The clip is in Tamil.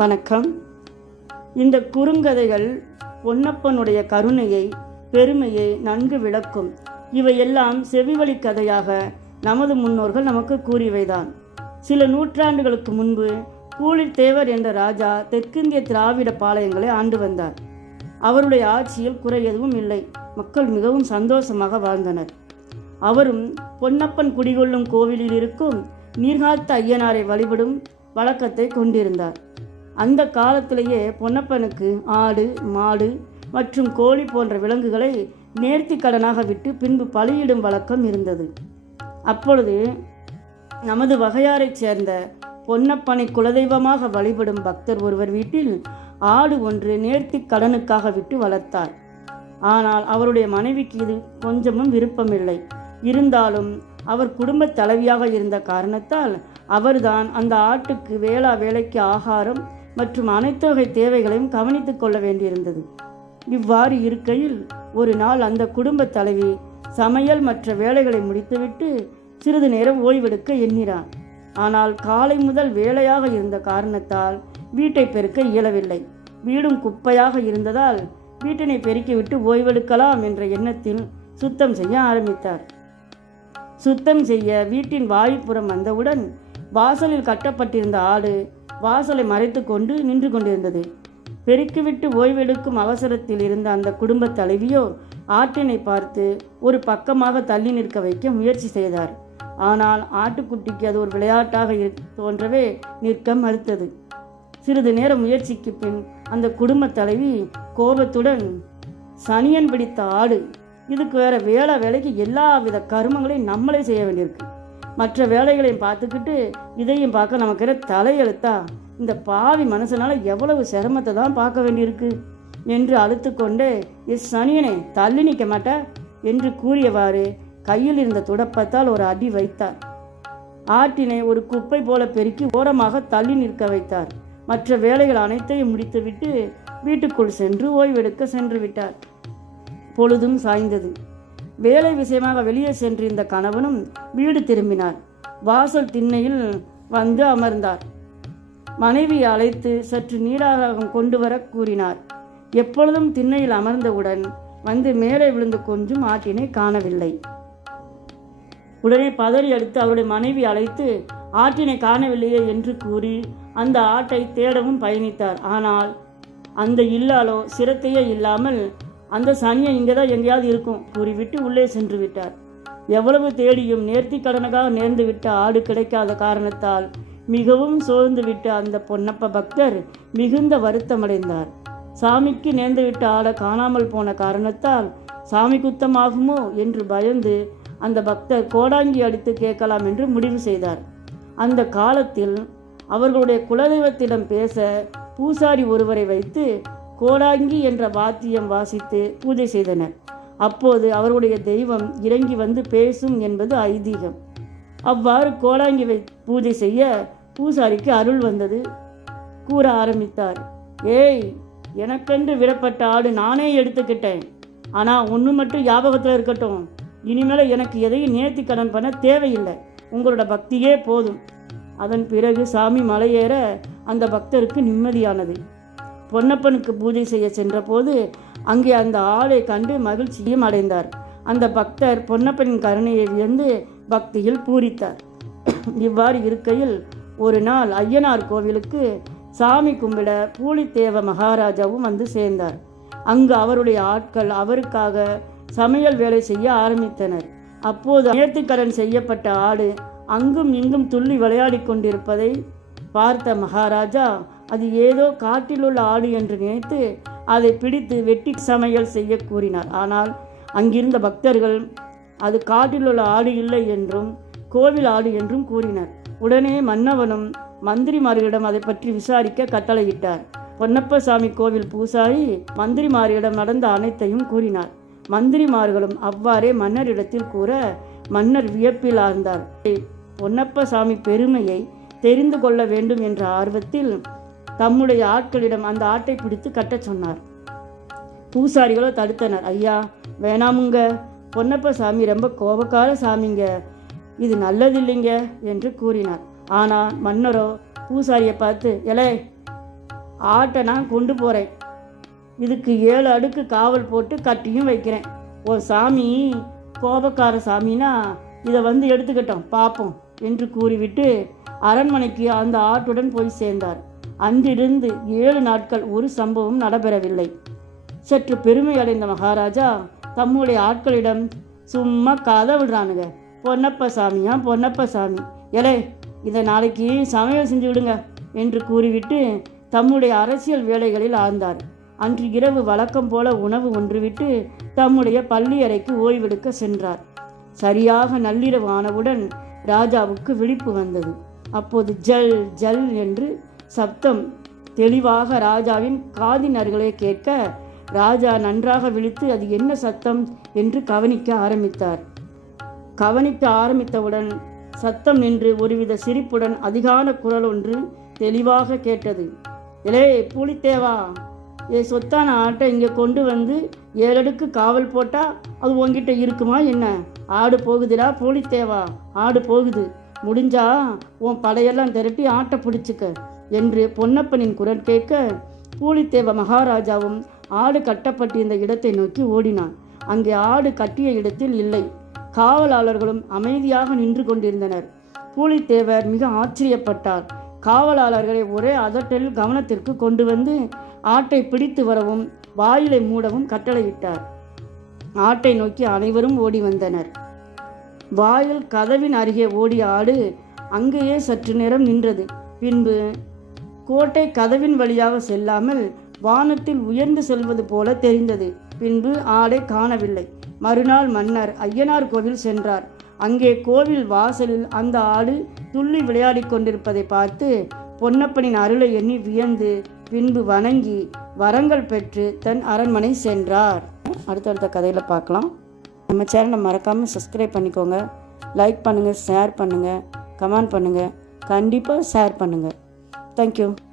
வணக்கம். இந்த குறுங்கதைகள் பொன்னப்பனுடைய கருணையை பெருமையை நன்கு விளக்கும். இவையெல்லாம் செவிவழி கதையாக நமது முன்னோர்கள் நமக்கு கூறியவைதான். சில நூற்றாண்டுகளுக்கு முன்பு பூலித்தேவர் என்ற ராஜா தெற்கிந்திய திராவிட பாளையங்களை ஆண்டு வந்தார். அவருடைய ஆட்சியில் குறை எதுவும் இல்லை. மக்கள் மிகவும் சந்தோஷமாக வாழ்ந்தனர். அவரும் பொன்னப்பன் குடிகொள்ளும் கோவிலில் இருக்கும் நீர்காத்த ஐயனாரை வழிபடும் வழக்கத்தை கொண்டிருந்தார். அந்த காலத்திலேயே பொன்னப்பனுக்கு ஆடு மாடு மற்றும் கோழி போன்ற விலங்குகளை நேர்த்தி கடனாக விட்டு பின்பு பலியிடும் வழக்கம் இருந்தது. அப்பொழுது நமது வகையாரைச் சேர்ந்த பொன்னப்பனை குலதெய்வமாக வழிபடும் பக்தர் ஒருவர் வீட்டில் ஆடு ஒன்று நேர்த்தி கடனுக்காக விட்டு வளர்த்தார். ஆனால் அவருடைய மனைவிக்கு இது கொஞ்சமும் விருப்பமில்லை. இருந்தாலும் அவர் குடும்ப தலைவியாக இருந்த காரணத்தால் அவர்தான் அந்த ஆட்டுக்கு வேளா வேலைக்கு ஆகாரம் மற்றும் அனைத்து வகை தேவைகளையும் கவனித்து கொள்ள வேண்டியிருந்தது. இவ்வாறு இருக்கையில் ஒரு நாள் அந்த குடும்பத் தலைவி சமையல் மற்ற வேலைகளை முடித்துவிட்டு சிறிது நேரம் ஓய்வெடுக்க எண்ணினார் ஆனால் காலை முதல் வேலையாக இருந்த காரணத்தால் வீட்டை பெருக்க இயலவில்லை. வீடும் குப்பையாக இருந்ததால் வீட்டினை பெருக்கிவிட்டு ஓய்வெடுக்கலாம் என்ற எண்ணத்தில் சுத்தம் செய்ய ஆரம்பித்தார். சுத்தம் செய்ய வீட்டின் வாயுப்புறம் வந்தவுடன் வாசலில் கட்டப்பட்டிருந்த ஆடு வாசலை மறைத்து கொண்டு நின்று கொண்டிருந்தது. பெருக்கிவிட்டு ஓய்வெடுக்கும் அவசரத்தில் இருந்த அந்த குடும்பத் தலைவியோ ஆட்டினை பார்த்து ஒரு பக்கமாக தள்ளி நிற்க வைக்க முயற்சி செய்தார். ஆனால் ஆட்டுக்குட்டிக்கு அது ஒரு விளையாட்டாக இரு- தோன்றவே நிற்க மறுத்தது. சிறிது நேர முயற்சிக்கு பின் அந்த குடும்பத் தலைவி கோபத்துடன் சனியன் பிடித்த ஆடு இதுக்கு வேற வேலை வேலைக்கு எல்லா வித கருமங்களையும் நம்மளே செய்ய வேண்டியிருக்கு. மற்ற வேலைகளையும் பார்த்துக்கிட்டு இதையும் பார்க்க நமக்கு தலையெழுத்தா இந்த பாவி மனசனால் எவ்வளவு சிரமத்தை தான் பார்க்க வேண்டியிருக்கு? என்று அழுத்துக்கொண்டே எஸ் சனியனே தள்ளி நிற்க மாட்டா என்று கூறியவாறு கையில் இருந்த துடப்பத்தால் ஒரு அடி வைத்தார். ஆட்டினை ஒரு குப்பை போல பெருக்கி ஓரமாக தள்ளி நிற்க வைத்தார். மற்ற வேலைகள் அனைத்தையும் முடித்துவிட்டு வீட்டுக்குள் சென்று ஓய்வெடுக்க சென்று விட்டார். பொழுதும் சாய்ந்தது. வேலை விஷயமாக வெளியே சென்றிருந்த கணவனும் வீடு திரும்பினார். வாசல் திண்ணையில் வந்து அமர்ந்தார். மனைவி அழைத்து சற்று நீராகம் கொண்டு வர கூறினார். எப்பொழுதும் திண்ணையில் அமர்ந்தவுடன் வந்து மேலே விழுந்து கொஞ்சம் ஆட்டினை காணவில்லை. உடனே பதறி அடுத்து அவருடைய மனைவி அழைத்து ஆட்டினை காணவில்லையே என்று கூறி அந்த ஆட்டை தேடவும் பயணித்தார். ஆனால் அந்த இல்லாலோ சிரத்தையே இல்லாமல் அந்த சனியை இங்கே தான் எங்கேயாவது இருக்கும். கூறிவிட்டு உள்ளே சென்று விட்டார். எவ்வளவு தேடியும் நேர்த்தி கடனுக்காக நேர்ந்து விட்ட ஆடு கிடைக்காத காரணத்தால் மிகவும் சோர்ந்து விட்டு அந்த பொன்னப்ப பக்தர் மிகுந்த வருத்தமடைந்தார். சாமிக்கு நேர்ந்து விட்ட ஆடை காணாமல் போன காரணத்தால் சாமி குத்தமாகுமோ என்று பயந்து அந்த பக்தர் கோடாங்கி அடித்து கேட்கலாம் என்று முடிவு செய்தார். அந்த காலத்தில் அவர்களுடைய குலதெய்வத்திடம் பேச பூசாரி ஒருவரை வைத்து கோடாங்கி என்ற வாத்தியம் வாசித்து பூஜை செய்தனர். அப்போது அவருடைய தெய்வம் இறங்கி வந்து பேசும் என்பது ஐதீகம். அவ்வாறு கோடாங்கி வை பூஜை செய்ய பூசாரிக்கு அருள் வந்தது. கூற ஆரம்பித்தார் ஏய் எனக்கென்று விடப்பட்ட ஆடு நானே எடுத்துக்கிட்டேன். ஆனால் ஒன்று மட்டும் ஞாபகத்தில் இருக்கட்டும். இனிமேல் எனக்கு எதையும் நேர்த்தி கடன் பண்ண தேவையில்லை. உங்களோட பக்தியே போதும். அதன் பிறகு சாமி மலையேற அந்த பக்தருக்கு நிம்மதியானது. பொன்னப்பனுக்கு பூஜை செய்ய சென்றபோது அங்கே அந்த ஆளை கண்டு மகிழ்ச்சியும் அடைந்தார். அந்த பக்தர் பொன்னப்பனின் கருணையை வியந்து பக்தியில் பூரித்தார். இவ்வாறு இருக்கையில் ஒரு நாள் ஐயனார் கோவிலுக்கு சாமி கும்பிட பூலித்தேவ மகாராஜாவும் வந்து சேர்ந்தார். அங்கு அவருடைய ஆட்கள் அவருக்காக சமையல் வேலை செய்ய ஆரம்பித்தனர். அப்போது நேர்த்திக்கடன் செய்யப்பட்ட ஆடு அங்கும் இங்கும் துள்ளி விளையாடிக் கொண்டிருப்பதை பார்த்த மகாராஜா அது ஏதோ காட்டில் உள்ள ஆடு என்று நினைத்து அதை பிடித்து வெட்டி சமையல் செய்ய கூறினார். ஆனால் அங்கிருந்த பக்தர்கள் அது காட்டில் உள்ள ஆடு இல்லை என்றும் கோவில் ஆடு என்றும் கூறினர். உடனே மன்னவனும் மந்திரிமார்களிடம் அதை பற்றி விசாரிக்க கட்டளையிட்டார். பொன்னப்பசாமி கோவில் பூசாரி மந்திரிமாரிடம் நடந்த அனைத்தையும் கூறினார். மந்திரிமார்களும் அவ்வாறே மன்னரிடத்தில் கூற மன்னர் வியப்பில் ஆழ்ந்தார். பொன்னப்பசாமி பெருமையை தெரிந்து கொள்ள வேண்டும் என்ற ஆர்வத்தில் தம்முடைய ஆட்களிடம் அந்த ஆட்டை பிடித்து கட்டச் சொன்னார். பூசாரிகளோ தடுத்தனர். ஐயா வேணாமுங்க. பொன்னப்ப சாமி ரொம்ப கோபக்கார சாமிங்க. இது நல்லதில்லைங்க என்று கூறினார். ஆனால் மன்னரோ பூசாரியை பார்த்து எலே ஆட்டை நான் கொண்டு போகிறேன் இதுக்கு ஏழு அடுக்கு காவல் போட்டு கட்டியும் வைக்கிறேன். ஓ சாமி கோபக்கார சாமினா இதை வந்து எடுத்துக்கிட்டோம் பார்ப்போம் என்று கூறிவிட்டு அரண்மனைக்கு அந்த ஆட்டுடன் போய் சேர்ந்தார். அன்றிருந்து ஏழு நாட்கள் ஒரு சம்பவம் நடைபெறவில்லை. சற்று பெருமை அடைந்த மகாராஜா தம்முடைய ஆட்களிடம் சும்மா கதை விடுறானுங்க. பொன்னப்ப சாமியா பொன்னப்ப சாமி. எலே இதை நாளைக்கு சமையல் செஞ்சு விடுங்க என்று கூறிவிட்டு தம்முடைய அரசியல் வேலைகளில் ஆழ்ந்தார். அன்று இரவு வழக்கம் போல உணவு ஒன்றுவிட்டு தம்முடைய பள்ளி அறைக்கு ஓய்வெடுக்க சென்றார். சரியாக நள்ளிரவு ஆனவுடன் ராஜாவுக்கு விழிப்பு வந்தது. அப்போது ஜல் ஜல் என்று சப்தம். தெளிவாக ராஜாவின் காதினர்களை கேட்க ராஜா நன்றாக விழித்து அது என்ன சத்தம் என்று கவனிக்க ஆரம்பித்தார். கவனிக்க ஆரம்பித்தவுடன் சத்தம் நின்று ஒருவித சிரிப்புடன் அதிகான குரல் ஒன்று தெளிவாக கேட்டது. இலே பூலித்தேவா ஏ சொத்தான ஆட்டை இங்கே கொண்டு வந்து ஏழடுக்கு காவல் போட்டால் அது உன்கிட்ட இருக்குமா என்ன? ஆடு போகுதுடா பூலித்தேவா ஆடு போகுது. முடிஞ்சா உன் படையெல்லாம் திரட்டி ஆட்டை பிடிச்சிக்க. என்று பொன்னப்பனின் குரல் கேட்க பூலித்தேவ மகாராஜாவும் ஆடு கட்டப்பட்டிருந்த இடத்தை நோக்கி ஓடினான். அங்கே ஆடு கட்டிய இடத்தில் இல்லை. காவலாளர்களும் அமைதியாக நின்று கொண்டிருந்தனர். பூலித்தேவர் மிக ஆச்சரியப்பட்டார். காவலாளர்களை ஒரே அதட்டலில் கவனத்திற்கு கொண்டு வந்து ஆட்டை பிடித்து வரவும் வாயிலை மூடவும் கட்டளையிட்டார். ஆட்டை நோக்கி அனைவரும் ஓடி வந்தனர். வாயில் கதவின் அருகே ஓடிய ஆடு அங்கேயே சற்று நேரம் நின்றது. பின்பு கோட்டை கதவின் வழியாக செல்லாமல் வானத்தில் உயர்ந்து செல்வது போல தெரிந்தது. பின்பு ஆடை காணவில்லை. மறுநாள் மன்னர் ஐயனார் கோவில் சென்றார். அங்கே கோவில் வாசலில் அந்த ஆடு துள்ளி விளையாடி கொண்டிருப்பதை பார்த்து பொன்னப்பனின் அருளை எண்ணி வியந்து பின்பு வணங்கி வரங்கள் பெற்று தன் அரண்மனை சென்றார். அடுத்தடுத்த கதையில் பார்க்கலாம். நம்ம சேனலை மறக்காமல் சப்ஸ்கிரைப் பண்ணிக்கோங்க. லைக் பண்ணுங்கள் ஷேர் பண்ணுங்கள் கமெண்ட் பண்ணுங்கள் கண்டிப்பாக ஷேர் பண்ணுங்கள் Thank you.